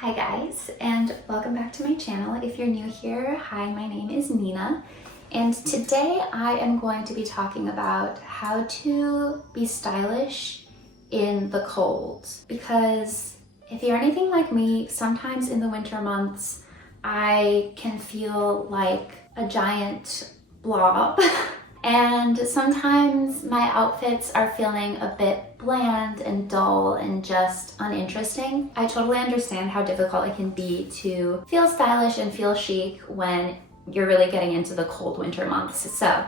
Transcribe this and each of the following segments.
Hi guys, and welcome back to my channel. If you're new here, hi, my name is Nina, and today I am going to be talking about how to be stylish in the cold. Because if you're anything like me, sometimes in the winter months, I can feel like a giant blob. And sometimes my outfits are feeling a bit bland and dull and just uninteresting. I totally understand how difficult it can be to feel stylish and feel chic when you're really getting into the cold winter months. So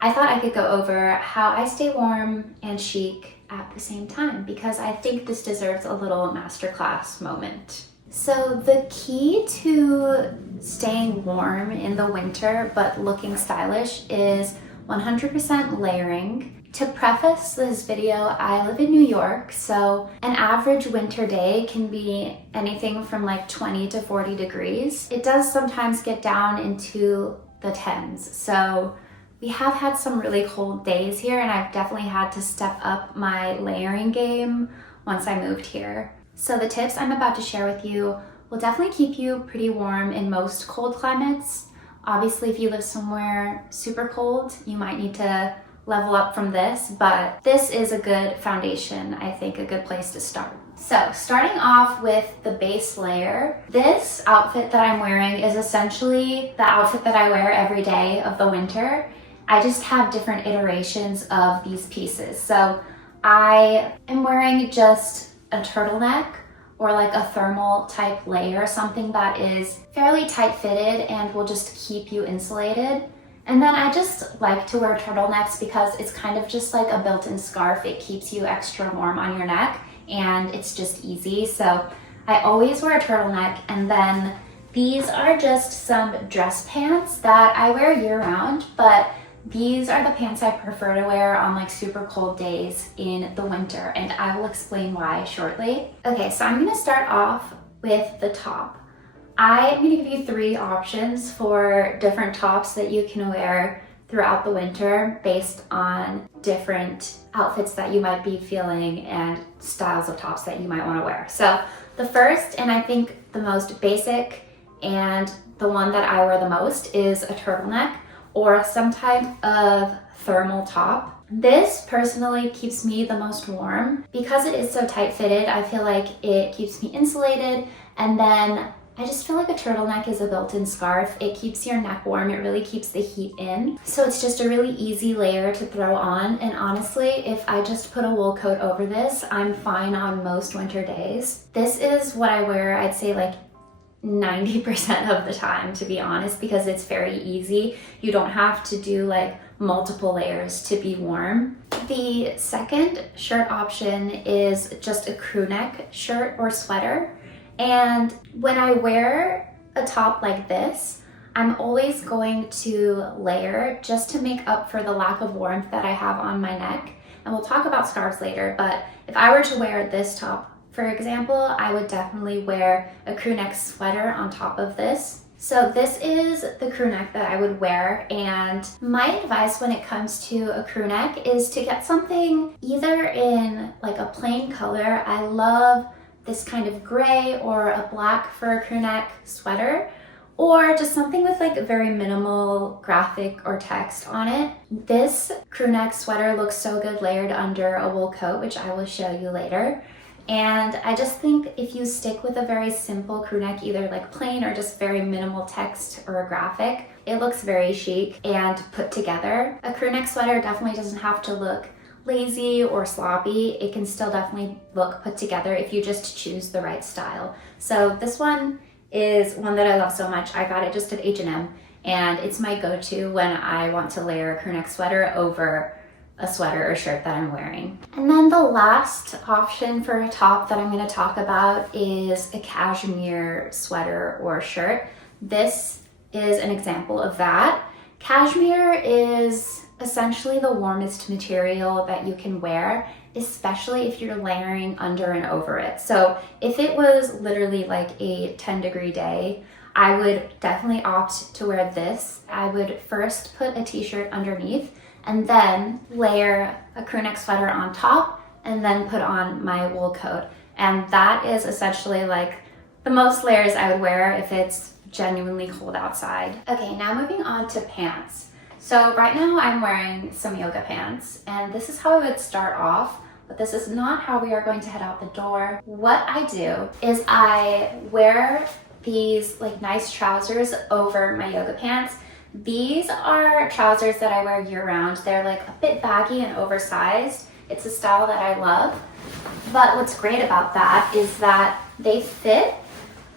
I thought I could go over how I stay warm and chic at the same time, because I think this deserves a little masterclass moment. So the key to staying warm in the winter but looking stylish is 100% layering. To preface this video, I live in New York, so an average winter day can be anything from like 20 to 40 degrees. It does sometimes get down into the 10s, so we have had some really cold days here, and I've definitely had to step up my layering game once I moved here. So the tips I'm about to share with you will definitely keep you pretty warm in most cold climates. Obviously, if you live somewhere super cold, you might need to level up from this, but this is a good foundation, I think, a good place to start. So starting off with the base layer, this outfit that I'm wearing is essentially the outfit that I wear every day of the winter. I just have different iterations of these pieces. So I am wearing just a turtleneck or like a thermal type layer, something that is fairly tight fitted and will just keep you insulated. And then I just like to wear turtlenecks because it's kind of just like a built-in scarf. It keeps you extra warm on your neck and it's just easy. So I always wear a turtleneck, and then these are just some dress pants that I wear year round, but these are the pants I prefer to wear on like super cold days in the winter, and I will explain why shortly. Okay, so I'm gonna start off with the top. I'm gonna give you 3 options for different tops that you can wear throughout the winter based on different outfits that you might be feeling and styles of tops that you might wanna wear. So the first, and I think the most basic and the one that I wear the most, is a turtleneck or some type of thermal top. This personally keeps me the most warm because it is so tight fitted. I feel like it keeps me insulated, and then I just feel like a turtleneck is a built-in scarf. It keeps your neck warm, it really keeps the heat in. So it's just a really easy layer to throw on, and honestly, if I just put a wool coat over this, I'm fine on most winter days. This is what I wear, I'd say like 90% of the time, to be honest, because it's very easy. You don't have to do like multiple layers to be warm. The second shirt option is just a crew neck shirt or sweater. And when I wear a top like this, I'm always going to layer just to make up for the lack of warmth that I have on my neck. And we'll talk about scarves later, but if I were to wear this top, for example, I would definitely wear a crew neck sweater on top of this. So this is the crew neck that I would wear, and my advice when it comes to a crew neck is to get something either in like a plain color. I love this kind of gray or a black for a crew neck sweater, or just something with like a very minimal graphic or text on it. This crew neck sweater looks so good layered under a wool coat, which I will show you later. And I just think if you stick with a very simple crew neck, either like plain or just very minimal text or a graphic, it looks very chic and put together. A crew neck sweater definitely doesn't have to look lazy or sloppy. It can still definitely look put together if you just choose the right style. So this one is one that I love so much. I got it just at H&M, and it's my go-to when I want to layer a crew neck sweater over a sweater or shirt that I'm wearing. And then the last option for a top that I'm going to talk about is a cashmere sweater or shirt. This is an example of that. Cashmere is essentially the warmest material that you can wear, especially if you're layering under and over it. So if it was literally like a 10-degree day, I would definitely opt to wear this. I would first put a t-shirt underneath and then layer a crew neck sweater on top and then put on my wool coat. And that is essentially like the most layers I would wear if it's genuinely cold outside. Okay, now moving on to pants. So right now I'm wearing some yoga pants, and this is how I would start off, but this is not how we are going to head out the door. What I do is I wear these like nice trousers over my yoga pants. These are trousers that I wear year round. They're like a bit baggy and oversized. It's a style that I love. But what's great about that is that they fit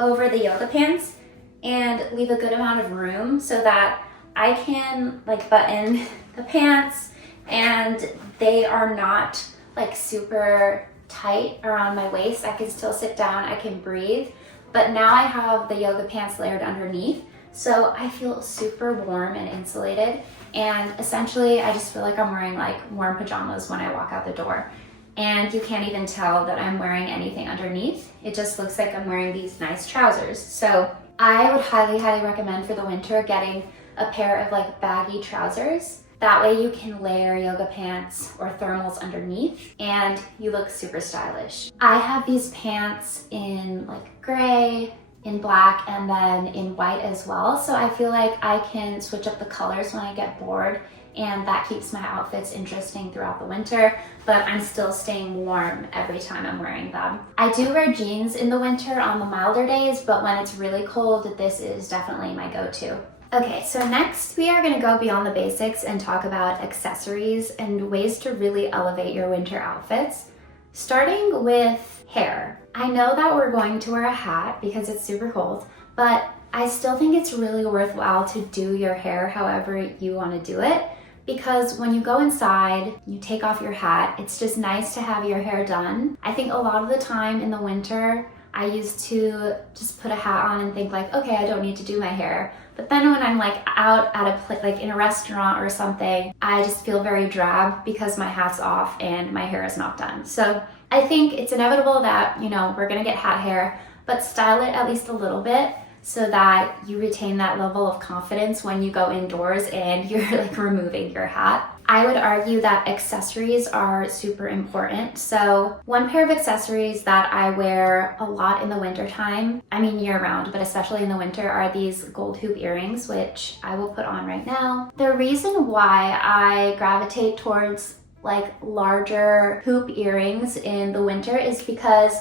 over the yoga pants and leave a good amount of room so that I can like button the pants and they are not like super tight around my waist. I can still sit down, I can breathe, but now I have the yoga pants layered underneath, so I feel super warm and insulated, and essentially I just feel like I'm wearing like warm pajamas when I walk out the door. And you can't even tell that I'm wearing anything underneath. It just looks like I'm wearing these nice trousers. So I would highly recommend for the winter getting a pair of like baggy trousers. That way you can layer yoga pants or thermals underneath and you look super stylish. I have these pants in like gray, in black, and then in white as well. So I feel like I can switch up the colors when I get bored, and that keeps my outfits interesting throughout the winter, but I'm still staying warm every time I'm wearing them. I do wear jeans in the winter on the milder days, but when it's really cold, this is definitely my go-to. Okay, so next we are gonna go beyond the basics and talk about accessories and ways to really elevate your winter outfits, starting with hair. I know that we're going to wear a hat because it's super cold, but I still think it's really worthwhile to do your hair however you wanna do it, because when you go inside, you take off your hat, it's just nice to have your hair done. I think a lot of the time in the winter, I used to just put a hat on and think like, okay, I don't need to do my hair. But then when I'm like out at a like in a restaurant or something, I just feel very drab because my hat's off and my hair is not done. So I think it's inevitable that, you know, we're gonna get hat hair, but style it at least a little bit so that you retain that level of confidence when you go indoors and you're like removing your hat. I would argue that accessories are super important. So one pair of accessories that I wear a lot in the winter time, I mean year round, but especially in the winter, are these gold hoop earrings, which I will put on right now. The reason why I gravitate towards like larger hoop earrings in the winter is because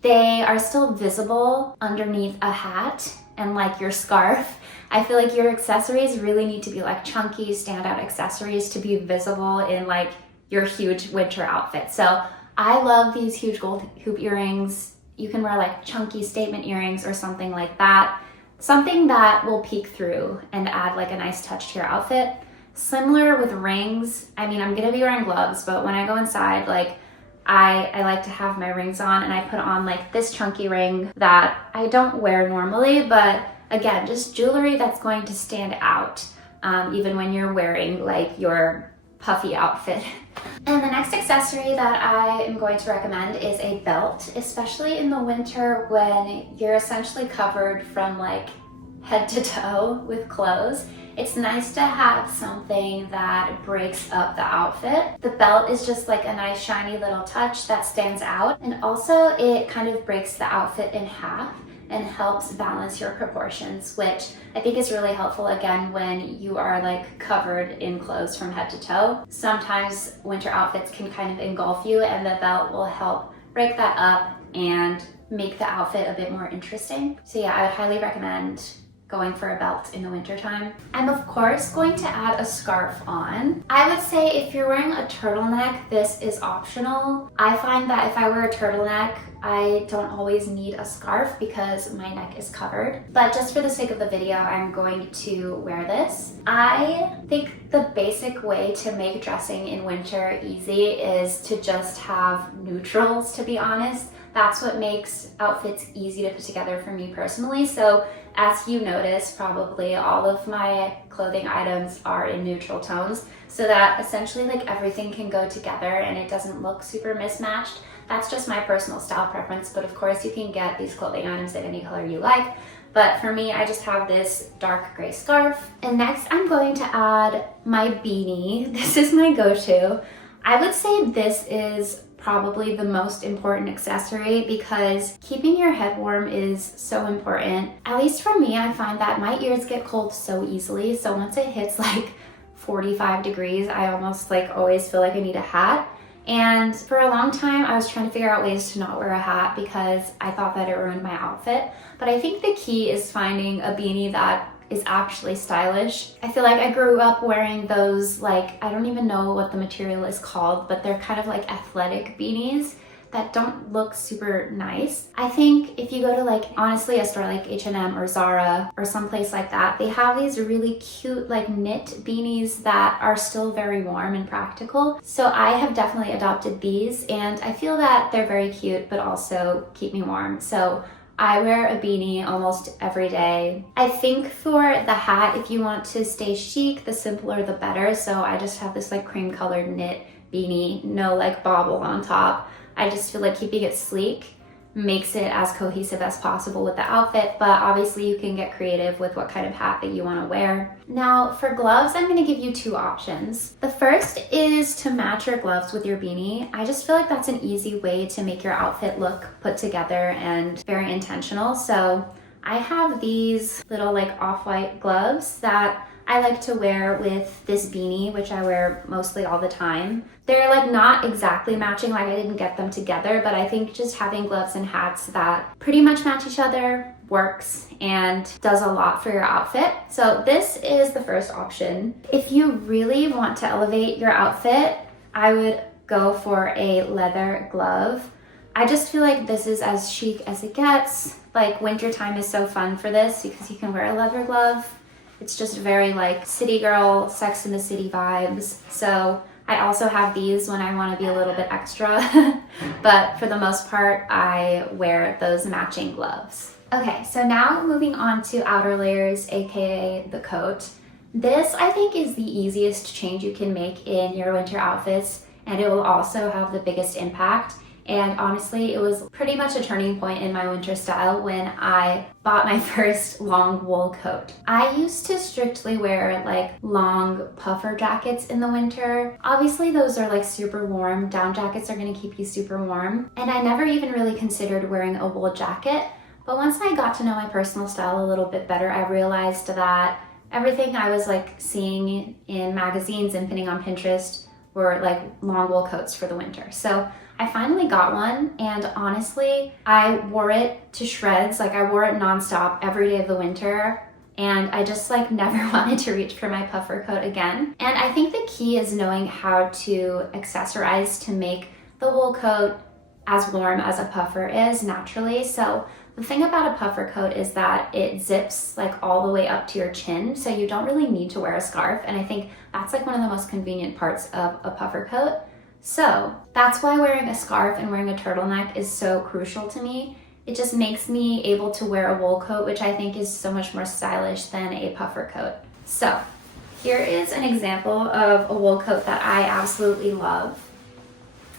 they are still visible underneath a hat and like your scarf. I feel like your accessories really need to be like chunky, standout accessories to be visible in like your huge winter outfit. So I love these huge gold hoop earrings. You can wear like chunky statement earrings or something like that. Something that will peek through and add like a nice touch to your outfit. Similar with rings. I mean, I'm gonna be wearing gloves, but when I go inside, like I like to have my rings on, and I put on like this chunky ring that I don't wear normally, but again, just jewelry that's going to stand out even when you're wearing like your puffy outfit. And the next accessory that I am going to recommend is a belt, especially in the winter when you're essentially covered from like head to toe with clothes. It's nice to have something that breaks up the outfit. The belt is just like a nice shiny little touch that stands out, and also it kind of breaks the outfit in half and helps balance your proportions, which I think is really helpful again when you are like covered in clothes from head to toe. Sometimes winter outfits can kind of engulf you, and the belt will help break that up and make the outfit a bit more interesting. So yeah, I would highly recommend going for a belt in the winter time. I'm of course going to add a scarf on. I would say if you're wearing a turtleneck, this is optional. I find that if I wear a turtleneck, I don't always need a scarf because my neck is covered. But just for the sake of the video, I'm going to wear this. I think the basic way to make dressing in winter easy is to just have neutrals, to be honest. That's what makes outfits easy to put together for me personally. So as you notice, probably all of my clothing items are in neutral tones so that essentially like everything can go together and it doesn't look super mismatched. That's just my personal style preference, but of course you can get these clothing items in any color you like. But for me, I just have this dark gray scarf. And next I'm going to add my beanie. This is my go-to. I would say this is probably the most important accessory because keeping your head warm is so important. At least for me, I find that my ears get cold so easily. So once it hits like 45 degrees, I almost like always feel like I need a hat. And for a long time, I was trying to figure out ways to not wear a hat because I thought that it ruined my outfit. But I think the key is finding a beanie that is actually stylish. I feel like I grew up wearing those, like, I don't even know what the material is called, but they're kind of like athletic beanies that don't look super nice. I think if you go to like, honestly, a store like H&M or Zara or someplace like that, they have these really cute like knit beanies that are still very warm and practical. So I have definitely adopted these and I feel that they're very cute, but also keep me warm. So I wear a beanie almost every day. I think for the hat, if you want to stay chic, the simpler the better. So I just have this like cream colored knit beanie, no like bobble on top. I just feel like keeping it sleek makes it as cohesive as possible with the outfit, but obviously you can get creative with what kind of hat that you want to wear. Now for gloves, I'm going to give you two options. The first is to match your gloves with your beanie. I just feel like that's an easy way to make your outfit look put together and very intentional. So I have these little like off-white gloves that I like to wear with this beanie, which I wear mostly all the time. They're like not exactly matching, like I didn't get them together, but I think just having gloves and hats that pretty much match each other works and does a lot for your outfit. So this is the first option. If you really want to elevate your outfit, I would go for a leather glove. I just feel like this is as chic as it gets. Like wintertime is so fun for this because you can wear a leather glove. It's just very like city girl, Sex in the City vibes. So I also have these when I want to be a little bit extra, but for the most part, I wear those matching gloves. Okay, so now moving on to outer layers, aka the coat. This I think is the easiest change you can make in your winter outfits, and it will also have the biggest impact. And honestly, it was pretty much a turning point in my winter style when I bought my first long wool coat. I used to strictly wear like long puffer jackets in the winter. Obviously, those are like super warm. Down jackets are gonna keep you super warm. And I never even really considered wearing a wool jacket. But once I got to know my personal style a little bit better, I realized that everything I was like seeing in magazines and pinning on Pinterest were like long wool coats for the winter. So I finally got one, and honestly, I wore it to shreds. Like I wore it nonstop every day of the winter, and I just like never wanted to reach for my puffer coat again. And I think the key is knowing how to accessorize to make the wool coat as warm as a puffer is naturally. So the thing about a puffer coat is that it zips like all the way up to your chin, so you don't really need to wear a scarf. And I think that's like one of the most convenient parts of a puffer coat. So that's why wearing a scarf and wearing a turtleneck is so crucial to me. It just makes me able to wear a wool coat, which I think is so much more stylish than a puffer coat. So here is an example of a wool coat that I absolutely love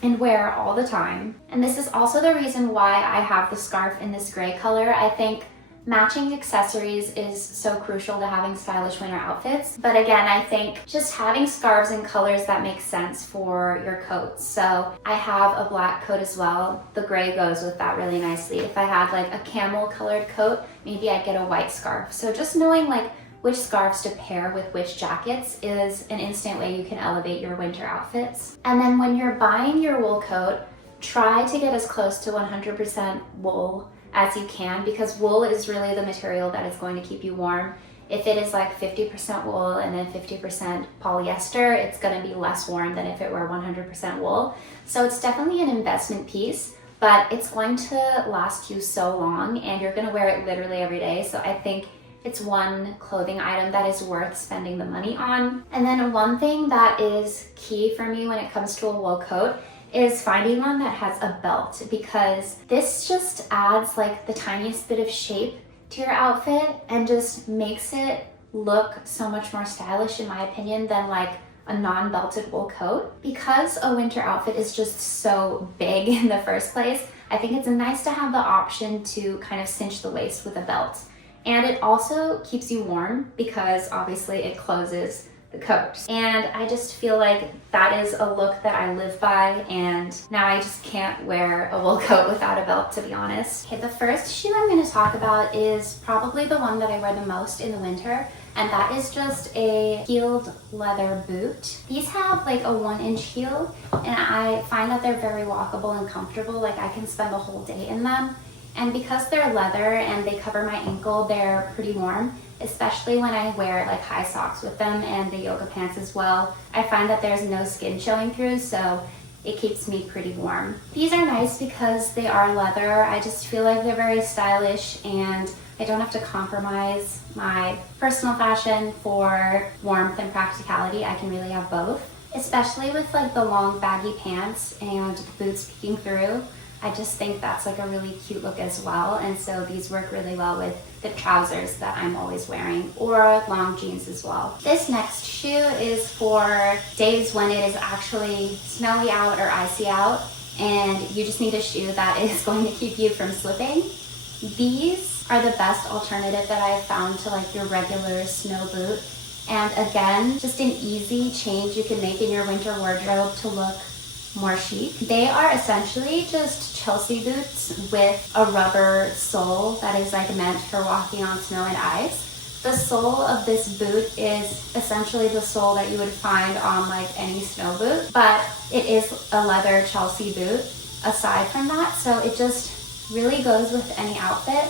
and wear all the time. And this is also the reason why I have the scarf in this gray color. I think matching accessories is so crucial to having stylish winter outfits. But again, I think just having scarves in colors that make sense for your coats. So I have a black coat as well. The gray goes with that really nicely. If I had like a camel colored coat, maybe I'd get a white scarf. So just knowing like which scarves to pair with which jackets is an instant way you can elevate your winter outfits. And then when you're buying your wool coat, try to get as close to 100% wool as you can, because wool is really the material that is going to keep you warm. If it is like 50% wool and then 50% polyester, it's going to be less warm than if it were 100% wool. So it's definitely an investment piece, but it's going to last you so long and you're going to wear it literally every day. So I think it's one clothing item that is worth spending the money on. And then one thing that is key for me when it comes to a wool coat is finding one that has a belt, because this just adds like the tiniest bit of shape to your outfit and just makes it look so much more stylish, in my opinion, than like a non-belted wool coat. Because a winter outfit is just so big in the first place, I think it's nice to have the option to kind of cinch the waist with a belt. And it also keeps you warm because obviously it closes the coat. And I just feel like that is a look that I live by, and now I just can't wear a wool coat without a belt, to be honest. Okay, the first shoe I'm going to talk about is probably the one that I wear the most in the winter, and that is just a heeled leather boot. These have like a 1-inch heel, and I find that they're very walkable and comfortable. Like I can spend the whole day in them. And because they're leather and they cover my ankle, they're pretty warm, especially when I wear like high socks with them and the yoga pants as well. I find that there's no skin showing through, so it keeps me pretty warm. These are nice because they are leather. I just feel like they're very stylish, and I don't have to compromise my personal fashion for warmth and practicality. I can really have both, especially with like the long baggy pants and the boots peeking through. I just think that's like a really cute look as well, and so these work really well with the trousers that I'm always wearing, or long jeans as well. This next shoe is for days when it is actually snowy out or icy out, and you just need a shoe that is going to keep you from slipping. These are the best alternative that I've found to like your regular snow boot, and again, just an easy change you can make in your winter wardrobe to look more chic. They are essentially just Chelsea boots with a rubber sole that is like meant for walking on snow and ice. The sole of this boot is essentially the sole that you would find on like any snow boot, but it is a leather Chelsea boot aside from that, so it just really goes with any outfit,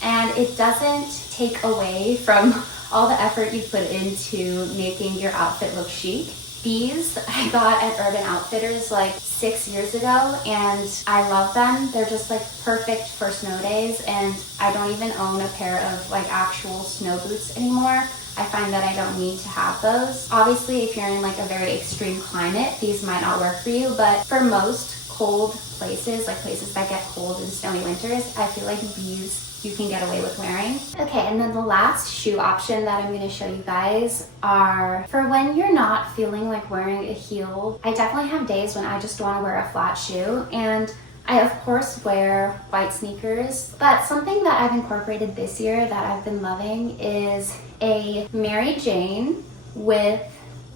and it doesn't take away from all the effort you put into making your outfit look chic. These I got at Urban Outfitters like 6 years ago, and I love them. They're just like perfect for snow days, and I don't even own a pair of like actual snow boots anymore. I find that I don't need to have those. Obviously, if you're in like a very extreme climate, these might not work for you, but for most cold places, like places that get cold in snowy winters, I feel like these you can get away with wearing. Okay, and then the last shoe option that I'm going to show you guys are for when you're not feeling like wearing a heel. I definitely have days when I just want to wear a flat shoe, and I of course wear white sneakers, but something that I've incorporated this year that I've been loving is a Mary Jane with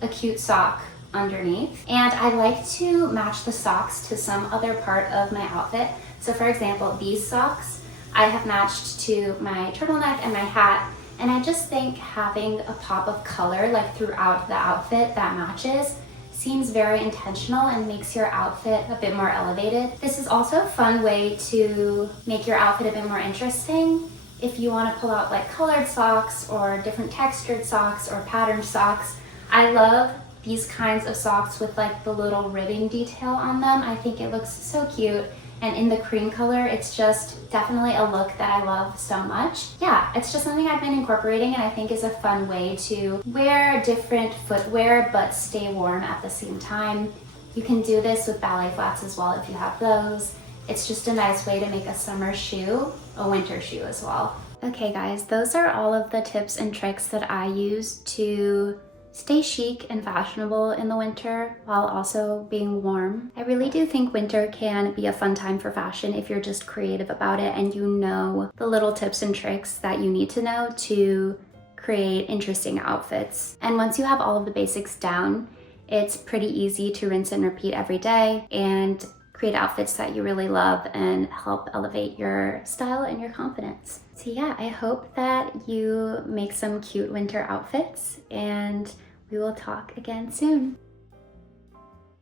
a cute sock underneath, and I like to match the socks to some other part of my outfit. So for example, these socks I have matched to my turtleneck and my hat, and I just think having a pop of color like throughout the outfit that matches seems very intentional and makes your outfit a bit more elevated. This is also a fun way to make your outfit a bit more interesting. If you want to pull out like colored socks or different textured socks or patterned socks, I love these kinds of socks with like the little ribbing detail on them. I think it looks so cute. And in the cream color, it's just definitely a look that I love so much. Yeah, it's just something I've been incorporating, and I think is a fun way to wear different footwear but stay warm at the same time. You can do this with ballet flats as well if you have those. It's just a nice way to make a summer shoe a winter shoe as well. Okay guys, those are all of the tips and tricks that I use to stay chic and fashionable in the winter while also being warm. I really do think winter can be a fun time for fashion if you're just creative about it and you know the little tips and tricks that you need to know to create interesting outfits. And once you have all of the basics down, it's pretty easy to rinse and repeat every day and create outfits that you really love and help elevate your style and your confidence. So yeah, I hope that you make some cute winter outfits, and we will talk again soon.